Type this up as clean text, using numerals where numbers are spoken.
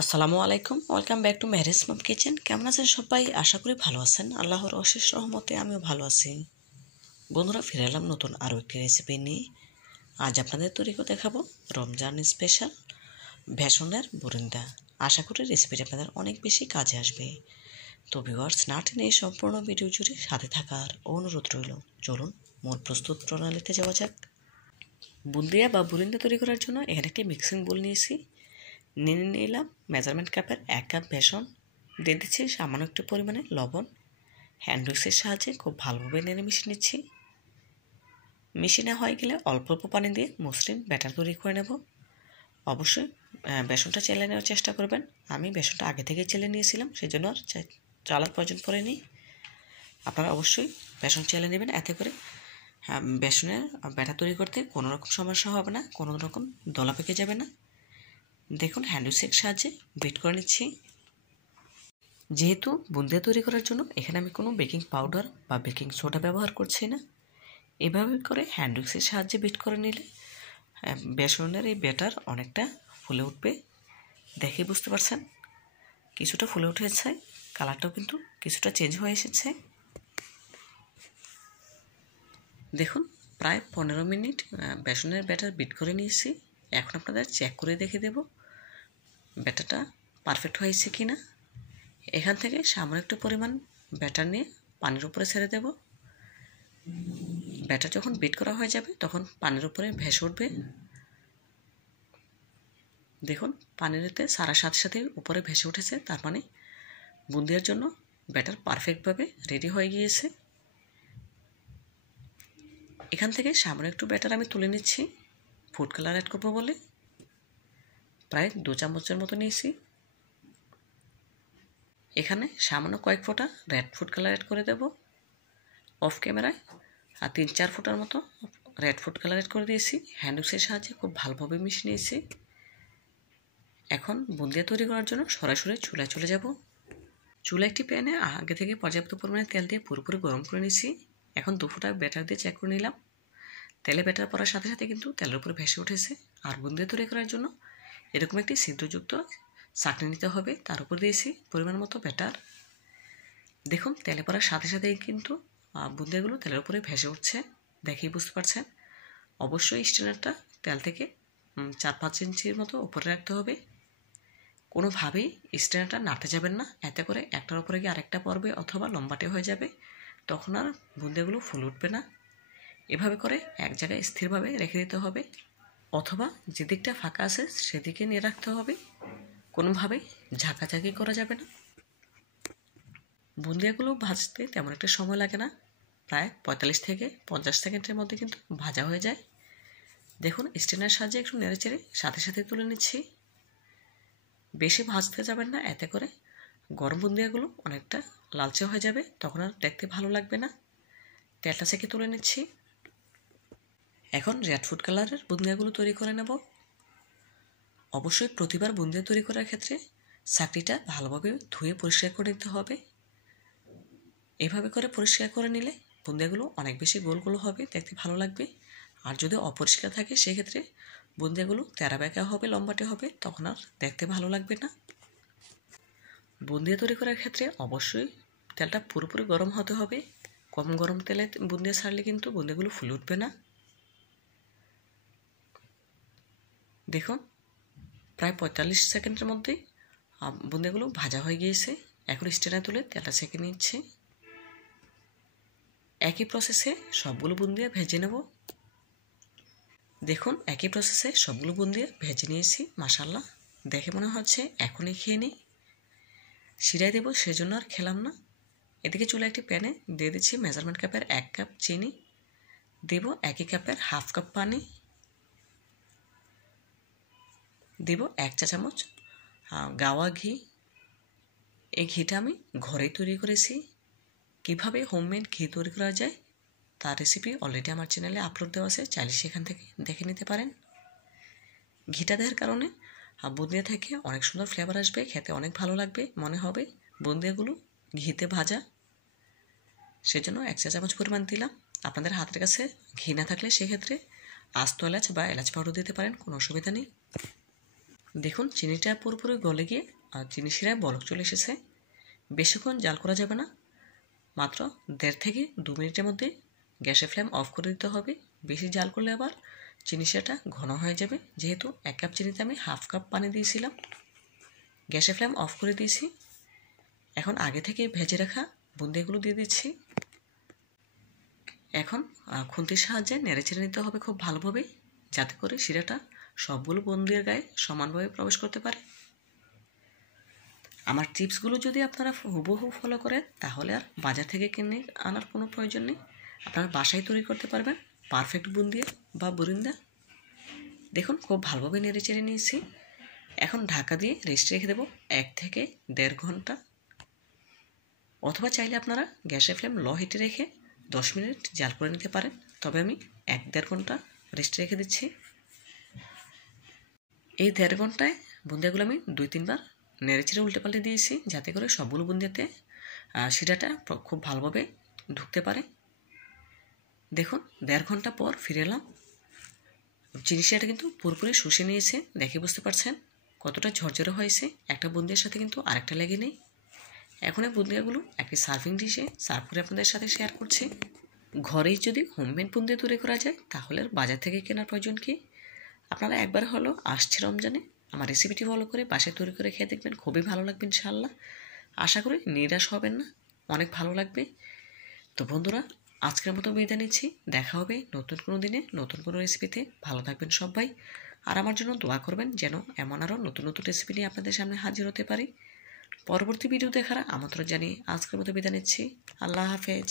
আসসালামু আলাইকুম, welcome back to Marriage Mom Kitchen. কেমন আছেন সবাই? আশা করি ভালো আছেন। আল্লাহর অশেষ রহমতে আমিও ভালো আছি। বন্ধুরা, ফিরে এলাম নতুন আরও একটি রেসিপি নিয়ে। আজ আপনাদের তৈরি করে দেখাবো রমজান স্পেশাল বেসনের বুরিন্দা। আশা করি রেসিপিটি আপনাদের অনেক বেশি কাজে আসবে। তো ভিউয়ার্স, না টেনে সম্পূর্ণ ভিডিও জুড়ে সাথে থাকার অনুরোধ রইল। চলুন মূল প্রস্তুত প্রণালীতে যাওয়া যাক। বুন্দিয়া বা বুরিন্দা তৈরি করার জন্য এখানে একটি মিক্সিং বোল নিয়েছি। নিয়ে নিলাম মেজারমেন্ট কাপের 1 কাপ বেসন। দিয়ে দিচ্ছি সামান্য একটু পরিমাণে লবণ। হ্যান্ড উইক্সের সাহায্যে খুব ভালোভাবে নেড়ে মিশিয়ে নিচ্ছি। মিশিয়ে হয়ে গেলে অল্প অল্প পানি দিয়ে মসৃণ ব্যাটার তৈরি করে নেব। অবশ্যই বেসনটা চেলে নেওয়ার চেষ্টা করবেন। আমি বেসনটা আগে থেকেই চেলে নিয়েছিলাম, সেই জন্য আর চালার প্রয়োজন পড়েনি। আপনারা অবশ্যই বেসন চেলে নেবেন, এতে করে বেসনের ব্যাটার তৈরি করতে কোনো রকম সমস্যা হবে না, কোনো রকম দলা পেকে যাবে না। দেখুন, হ্যান্ড উইক্সের সাহায্যে বিট করে নিচ্ছি। যেহেতু বুন্দিয়া তৈরি করার জন্য এখানে আমি কোনো বেকিং পাউডার বা বেকিং সোডা ব্যবহার করছি না। এভাবে করে হ্যান্ড উইক্সের সাহায্যে বিট করে নিলে বেসনের এই ব্যাটার অনেকটা ফুলে উঠবে। দেখেই বুঝতে পারছেন কিছুটা ফুলে উঠেছে, কালারটাও কিন্তু কিছুটা চেঞ্জ হয়ে এসেছে। দেখুন, প্রায় 15 মিনিট বেসনের ব্যাটার বিট করে নিয়েছি। এখন আপনাদের চেক করে দেখে দেব ব্যাটারটা পারফেক্ট হয়েছে কি না। এখান থেকে সামান্য একটু পরিমাণ ব্যাটার নিয়ে পানির উপরে ছেড়ে দেব। ব্যাটার যখন বিট করা হয়ে যাবে তখন পানির উপরে ভেসে উঠবে। দেখুন, পানিতে সারার সাথে সাথে উপরে ভেসে উঠেছে, তার মানে বুন্দিয়ার জন্য ব্যাটার পারফেক্টভাবে রেডি হয়ে গিয়েছে। এখান থেকে সামান্য একটু ব্যাটার আমি তুলে নিচ্ছি ফুড কালার অ্যাড করবো বলে। প্রায় 2 চামচের মতো নিয়েছি। এখানে সামান্য কয়েক ফোঁটা রেড ফুড কালার অ্যাড করে দেব। অফ ক্যামেরায় 3-4 ফোঁটার মতো রেড ফুড কালার অ্যাড করে দিয়েছি। হ্যান্ড উইক্সের সাহায্যে খুব ভালোভাবে মিশিয়ে নিয়েছি। এখন বুন্দিয়া তৈরি করার জন্য সরাসরি চুলায় চলে যাব। চুলা একটি প্যানে আগে থেকে পর্যাপ্ত পরিমাণে তেল দিয়ে পুরোপুরি গরম করে নিয়েছি। এখন 2 ফোঁটা ব্যাটার দিয়ে চেক করে নিলাম। তেলে ব্যাটার পড়ার সাথে সাথে কিন্তু তেলের উপরে ভেসে উঠেছে। আর বুন্দিয়া তৈরি করার জন্য এরকম একটি ছিদ্রযুক্ত চাকনি নিতে হবে, তার উপর দিয়েছি পরিমাণ মতো ব্যাটার। দেখুন, তেলে পড়ার সাথে সাথেই কিন্তু বুন্দিয়াগুলো তেলের উপরে ভেসে উঠছে, দেখেই বুঝতে পারছেন। অবশ্যই স্ট্যান্ডারটা তেল থেকে 4-5 ইঞ্চির মতো উপরে রাখতে হবে। কোনোভাবেই স্ট্যান্ডারটা নাড়তে যাবেন না, এতে করে একটার উপরে গিয়ে আরেকটা পড়বে অথবা লম্বাটে হয়ে যাবে, তখন আর বুন্দিয়াগুলো ফুলে উঠবে না। এভাবে করে এক জায়গায় স্থিরভাবে রেখে দিতে হবে, অথবা যে দিকটা ফাঁকা আছে সেদিকে নিয়ে রাখতে হবে। কোনোভাবেই ঝাঁকাঝাঁকি করা যাবে না। বুন্দিয়াগুলো ভাজতে তেমন একটা সময় লাগে না, প্রায় 45 থেকে 50 সেকেন্ডের মধ্যে কিন্তু ভাজা হয়ে যায়। দেখুন, স্ট্যান্ডার সাহায্যে একটু নেড়ে চেড়ে সাথে সাথে তুলে নিচ্ছি। বেশি ভাজতে যাবেন না, এতে করে গরম বুন্দিয়াগুলো অনেকটা লালচে হয়ে যাবে, তখন আর দেখতে ভালো লাগবে না। তেলটা ছেঁকে তুলে নিচ্ছি। এখন রেড ফুড কালারের বুন্দিয়াগুলো তৈরি করে নেব। অবশ্যই প্রতিবার বুন্দিয়া তৈরি করার ক্ষেত্রে চাকরিটা ভালোভাবে ধুয়ে পরিষ্কার করে নিতে হবে। এভাবে করে পরিষ্কার করে নিলে বুন্দিয়াগুলো অনেক বেশি গোল গোল হবে, দেখতে ভালো লাগবে। আর যদি অপরিষ্কার থাকে সেক্ষেত্রে বুন্দিয়াগুলো তেরা বেঁকা হবে, লম্বাটে হবে, তখন আর দেখতে ভালো লাগবে না। বুন্দিয়া তৈরি করার ক্ষেত্রে অবশ্যই তেলটা পুরোপুরি গরম হতে হবে। কম গরম তেলে বুন্দিয়া ছাড়লে কিন্তু বুন্দিয়াগুলো ফুলে উঠবে না। দেখুন, প্রায় 45 সেকেন্ডের মধ্যেই বুন্দিয়াগুলো ভাজা হয়ে গিয়েছে। এখন স্ট্যান্ডে তুলে তেলটা ছেঁকে নিচ্ছে। একই প্রসেসে সবগুলো বুন্দিয়া ভেজে নেব। দেখুন, একই প্রসেসে সবগুলো বুন্দিয়া ভেজে নিয়েছি। মাশাআল্লাহ, দেখে মনে হচ্ছে এখনই খেয়ে নিই। শিরায় দেবো, সেজন্য আর খেলাম না। এদিকে চুলে একটি প্যানে দিয়ে দিচ্ছি মেজারমেন্ট কাপের 1 কাপ চিনি, দেব একই কাপের 1/2 কাপ পানি, দেব 1 চা চামচ গাওয়া ঘি। এই ঘিটা আমি ঘরেই তৈরি করেছি। কিভাবে হোমমেড ঘি তৈরি করা যায় তার রেসিপি অলরেডি আমার চ্যানেলে আপলোড দেওয়া আছে, চাইলে সেখান থেকে দেখে নিতে পারেন। ঘিটা দেওয়ার কারণে বুন্দিয়া থেকে অনেক সুন্দর ফ্লেভার আসবে, খেতে অনেক ভালো লাগবে, মনে হবে বুন্দিয়াগুলো ঘিতে ভাজা। সেজন্য 1 চা চামচ পরিমাণ দিলাম। আপনাদের হাতের কাছে ঘি না থাকলে সেক্ষেত্রে আস্ত এলাচ বা এলাচ পাউডার দিতে পারেন, কোনো অসুবিধা নেই। দেখুন চিনিটা পুরোপুরি গলে গিয়ে চিনি শিরায় বলক চলে এসেছে। বেশিক্ষণ জাল করা যাবে না, মাত্র 1.5 থেকে 2 মিনিটের মধ্যে গ্যাসের ফ্লেম অফ করে দিতে হবে। বেশি জাল করলে আবার চিনি শিরাটা ঘন হয়ে যাবে। যেহেতু 1 কাপ চিনিতে আমি 1/2 কাপ পানি দিয়েছিলাম। গ্যাসের ফ্লেম অফ করে দিয়েছি। এখন আগে থেকে ভেজে রাখা বুন্দিয়াগুলো দিয়ে দিচ্ছি। এখন খুন্তির সাহায্যে নেড়েচেড়ে নিতে হবে খুব ভালোভাবে, যাতে করে শিরাটা সবগুলো বুন্দিয়ার গায়ে সমানভাবে প্রবেশ করতে পারে। আমার টিপসগুলো যদি আপনারা হুবহু ফলো করেন তাহলে আর বাজার থেকে কিনে আনার কোনো প্রয়োজন নেই। আপনারা বাসায় তৈরি করতে পারবেন পারফেক্ট বুন্দিয়া বা বুরিন্দা। দেখুন খুব ভালোভাবে নেড়েচেড়ে নিয়েছি। এখন ঢাকা দিয়ে রেস্টে রেখে দেবো 1 থেকে 1.5 ঘন্টা, অথবা চাইলে আপনারা গ্যাসের ফ্লেম লো হিটে রেখে 10 মিনিট জাল করে নিতে পারেন। তবে আমি 1-1.5 ঘন্টা রেস্টে রেখে দিচ্ছি। এই 1.5 ঘন্টায় বুন্দিয়াগুলো আমি 2-3 বার নেড়েচেড়ে উল্টে পাল্টে দিয়েছি, যাতে করে সবগুলো বুন্দিয়াতে শিরাটা খুব ভালোভাবে ঢুকতে পারে। দেখুন 1.5 ঘন্টা পর ফিরে এলাম। চিনি শিরাটা কিন্তু পুরোপুরি শুষে নিয়েছে, দেখে বুঝতে পারছেন কতটা ঝরঝরে হয়েছে। একটা বুন্দিয়ার সাথে কিন্তু আরেকটা লেগে নেই। এখন এই বুন্দিয়াগুলো একটি সার্ভিং ডিশে সার্ভ করে আপনাদের সাথে শেয়ার করছি। ঘরেই যদি হোমমেড বুন্দিয়া তৈরি করা যায় তাহলে আর বাজার থেকে কেনার প্রয়োজন কি। আপনারা একবার হলো আসছে রমজানে আমার রেসিপিটি ফলো করে বাসায় তৈরি করে খেয়ে দেখবেন, খুবই ভালো লাগবে ইনশাআল্লাহ। আশা করি নিরাশ হবেন না, অনেক ভালো লাগবে। তো বন্ধুরা, আজকের মতো বিদায় নিচ্ছি। দেখা হবে নতুন কোনো দিনে নতুন কোনো রেসিপিতে। ভালো থাকবেন সবাই, আর আমার জন্য দোয়া করবেন যেন এমন আরও নতুন নতুন রেসিপি নিয়ে আপনাদের সামনে হাজির হতে পারি। পরবর্তী ভিডিও দেখার আমন্ত্রণ জানিয়ে আজকের মতো বিদায় নিচ্ছি। আল্লাহ হাফেজ।